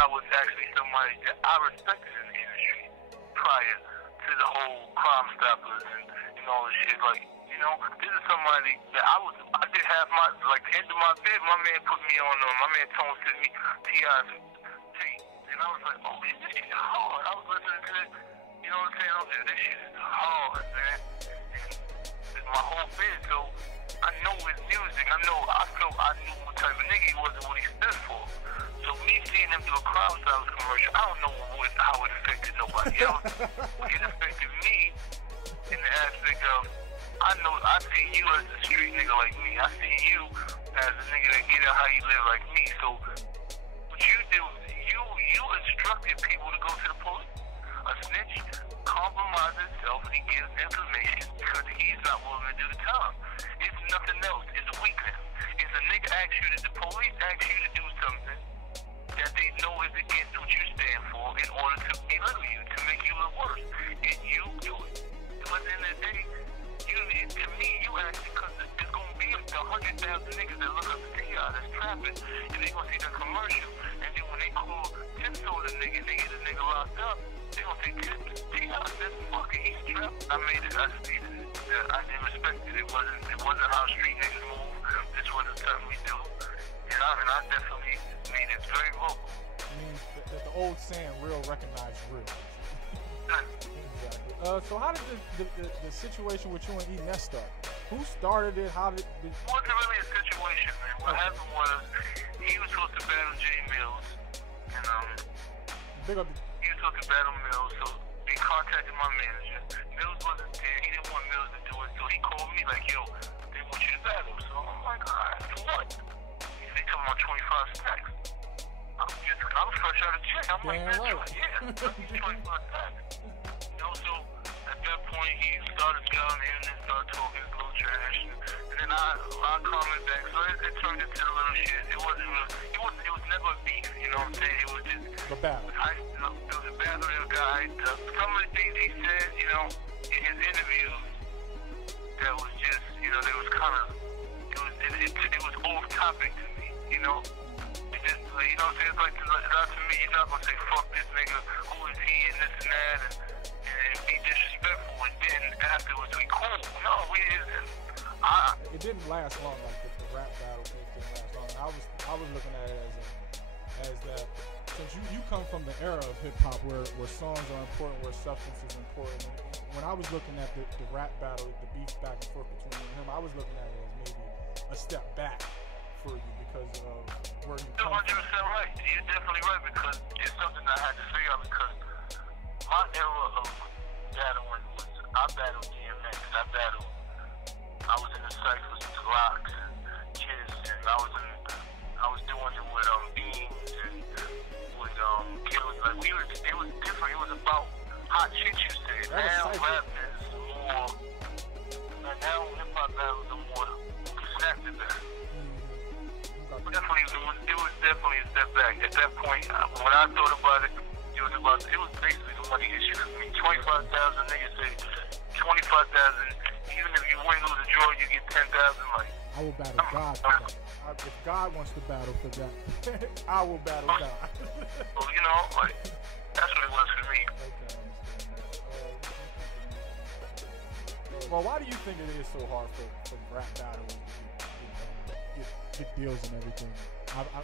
T.I. was actually somebody that I respected in the industry prior to the whole Crime Stoppers and all this shit. Like, you know, this is somebody that I did have my, like, the end of my bid, my man put me on, my man Tone sent me T.I.'s tape. And I was like, oh, man, this shit is hard. I was listening to it, you know what I'm saying? I was like, this shit is hard, man. And it's my whole bid, so I know his music. I knew what type of nigga he was and what he stood for. So me seeing him do a Crime Stoppers commercial, I don't know how it affected nobody else. It affected me in the aspect of, I see you as a street nigga like me. I see you as a nigga that get out how you live like me. So what you do, you instructed people to go to the police. A snitch compromises himself and he gives information because he's not willing to do the time. It's nothing else. It's weakness. It's a nigga asks you the police ask you to do something that they know is against what you stand for in order to belittle you, to make you look worse. And you do it. But at the end of the day, to me, you ask because there's going to be 100,000 niggas that look up to T.I. that's trapping, and they going to see the commercial, and then when they call Tiptoe the nigga, and they get the nigga locked up, they going to say, T.I. said, fuck it, he's trapped. I stated it. I didn't respect it. It wasn't how street niggas move. This wasn't something we do. And I definitely made it very vocal. I mean, the old saying, real recognize real. Exactly. So how did the situation with you and E. Ness start? Who started it? How did it? It wasn't really a situation, man. What happened was, he was supposed to battle J. Mills, and Big up he was supposed to battle Mills, so they contacted my manager. Mills wasn't there. He didn't want Mills to do it, so he called me like, yo, they want you to battle. So I'm like, alright, for what? He said, come on, 25 stacks. I was fresh out of jail. I'm like, man, yeah, 25 stacks. You know, so at that point, he started scouting in and started talking a little trash. And then I commented back. So it turned into a little shit. It was never a beef, you know what I'm saying? It was just the battle. It was a battle of a guy. Some of the things he said, you know, in his interviews, that was just, you know, there was kind of, it was off topic to me, you know? It just, you know what I'm saying? It's like, to me, you're not going to say, fuck this nigga, who is he, and this and that, and be disrespectful, and then afterwards we cool. No, we didn't. It didn't last long, like the rap battle didn't last long. I was looking at it as that, since you come from the era of hip hop where songs are important, where substance is important. And when I was looking at the rap battle, the beef back and forth between me and him, I was looking at it as maybe a step back for you because of where you come from. 100% right. You're definitely right, because it's something I had to figure out, because my era of battling was, I battled DMX, I was in the cyphers with Locks and Kiss, and I was doing it with Beans and with Killing. Like it was different. It was about hot shit you say. Now rap is more, now hip hop battles are more snap to that. It was definitely a step back. At that point, when I thought about it, it was basically the money issue for me. 25,000 niggas say 25,000. Even if you win, lose, or draw, you get 10,000. Like I will battle God for that. If God wants to battle for that, I will battle God. Well, you know, like that's what it was for me. Okay, I understand that. Well, why do you think it is so hard for rap battles to get deals and everything?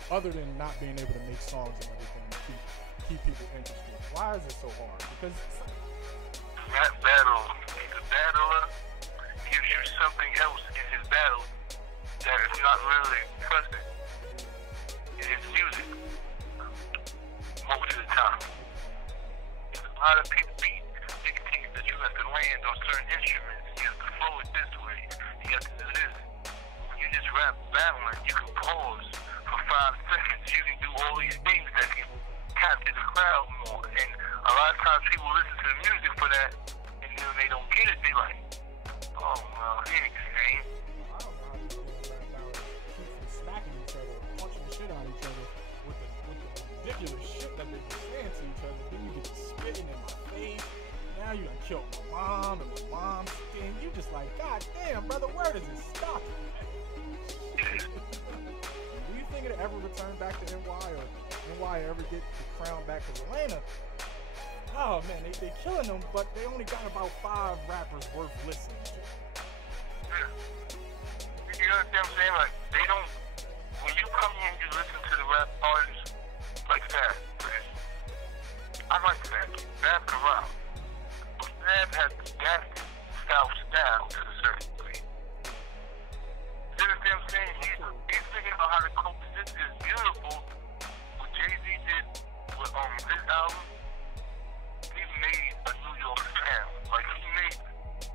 Other than not being able to make songs and everything, to keep people interested. Why is it so hard? Because rap battle, the battler gives you something else in his battle that is not really present in his music most of the time. A lot of people beat dictate that you have to land on certain instruments. You have to flow it this way. You have to do this. When you just rap battling, you can pause for 5 seconds. You can do all these things that can capture the crowd more. And a lot of times people listen to the music for that, and then when they don't get it, they like, oh, well, he ain't the same. I don't know how these rap battles keep from smacking each other, punching the shit out of each other with the ridiculous shit that they be saying to each other. Then you get to spitting in my face. Now you done killed my mom and my mom's skin. You just like, God damn, brother, where does it stop? Do you think it'll ever return back to NY or? NY ever get the crown back to Atlanta, oh man, they killing them, but they only got about 5 rappers worth listening to. Yeah. You know what I'm saying? Like, they don't, when you come in and you listen to the rap artists, like Fab, for instance. I like Fab. Fab can rap. But Fab has that style to a certain degree. You know what I'm saying? He's thinking about how to cope with this. Is beautiful. What Jay-Z did with his album, he made a New York sound. Like,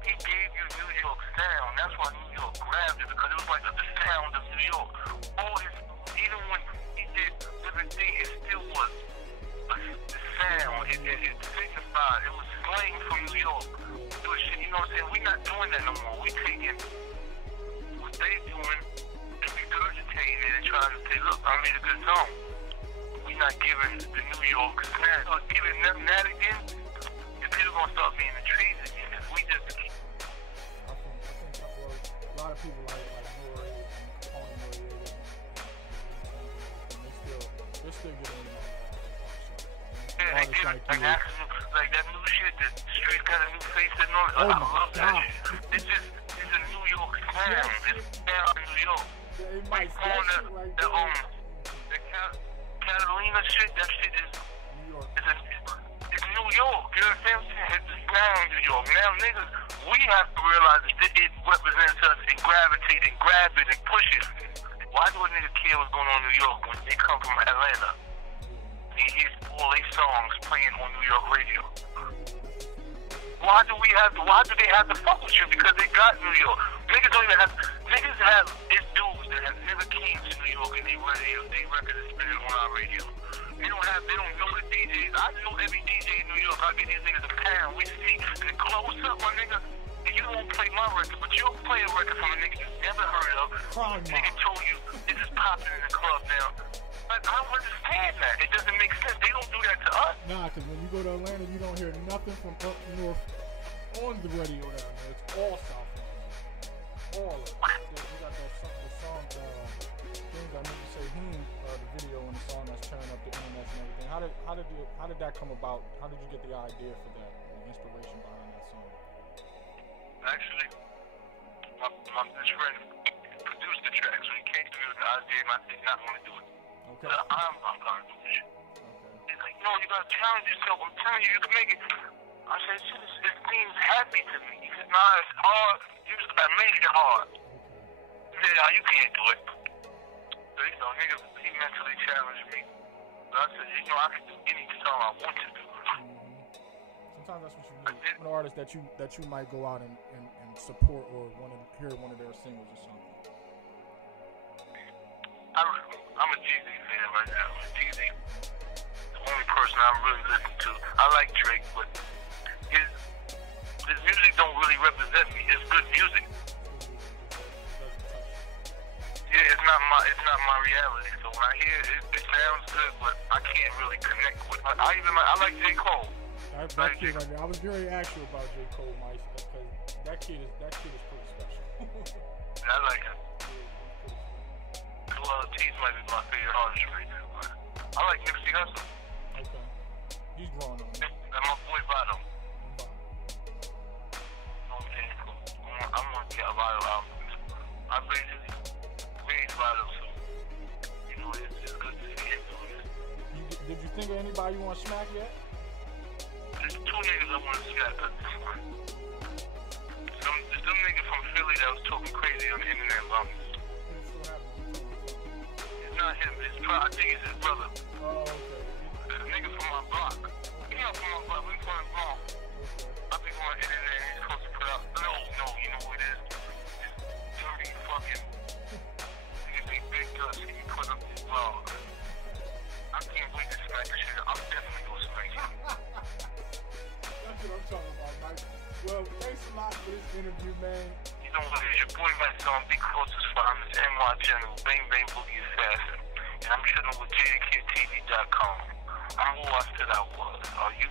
he gave you New York sound. That's why New York grabbed it, because it was like the sound of New York. All his, even when he did different things, it still was the sound. It signified. It was slang from New York. It was shit, you know what I'm saying? We're not doing that no more. We taking what they doing and regurgitating it and trying to say, look, I made a good song. We're not giving the New York sound. So giving them that again, and people gonna start being the trees again. Because we just I think a lot of people like Nori and Capone Noriega, and they're still getting in on that. Yeah, they did like that new shit that the streets got a new face and all that. Oh I my love that God. shit. It's a New York sound. It's down in New York. They Like might on snatch it like the Catalina shit, that shit is New York. it's New York. You know what I'm saying? It's the sound of New York. Now niggas, we have to realize that it represents us and gravitate and grab it and push it. Why do a nigga care what's going on in New York when they come from Atlanta? He hears all these songs playing on New York radio. Why do they have to fuck with you? Because they got New York. Niggas have it's dudes that have never came to New York and they record is spinning on our radio. They don't know the DJs. I know every DJ in New York. I get these niggas a pound. We see and close up, my nigga. And you won't play my record, but you'll play a record from a nigga you never heard of. Nigga told you this is popping in the club now. But I don't understand that. It doesn't make sense. They don't do that to us. Nah, because when you go to Atlanta, you don't hear nothing from up north on the radio down there. It's all South Florida. All of it. You got the song, things I need to say, the video and the song that's turning up the internet and everything. How did that come about? How did you get the idea for that, the inspiration behind that song? Actually, my best friend produced the track, so he came to me with the idea, and I did not want to do it. Okay. So I'm gonna do this shit. Okay. He's like, no, you gotta challenge yourself. I'm telling you, you can make it. I said, shit, it seems happy to me. He said, nah, it's hard. I made it hard. He said, nah, you can't do it. So, you know, nigga, he mentally challenged me. So I said, you know, I can do any song I want to do. Sometimes that's what you need. An artist that you might go out and support or want to hear one of their singles or something. I'm a Jay-Z fan right now. Jay-Z, the only person I really listen to. I like Drake, but his music don't really represent me. It's good music. Yeah, it's not my reality. So when I hear it, it sounds good, but I can't really connect with it. I like J. Cole. That kid right there. I was very actual about J. Cole, Mike, because that kid is pretty special. I like him. T's might be my favorite artist right now. I like Nipsey Hussle. Okay. He's growing on me. And my boy Vado. Okay, I'm gonna get a Vado album. I basically raised Vado, so you know it's good to see him doing this. Did you think of anybody you want to smack yet? There's 2 niggas I want to smack at this one. Some nigga from Philly that was talking crazy on the internet about me. Not him, I think it's his brother. Oh, okay. The nigga from my block. He not from my block, we from his mom. I be going on the internet and he's supposed to put up. No, you know what it is? It's dirty fucking. Niggas ain't big guts, he can put up his blog. I can't wait to smack this shit. I'm definitely gonna smack him. That's what I'm talking about, Mike. Well, thanks a lot for this interview, man. You know what it is? Your boy Mysonne, be closest for him. It's NY General, Bang Bang Boogie Assassin. And I'm chilling with JDKTV.com. I'm who I said I was. Are you?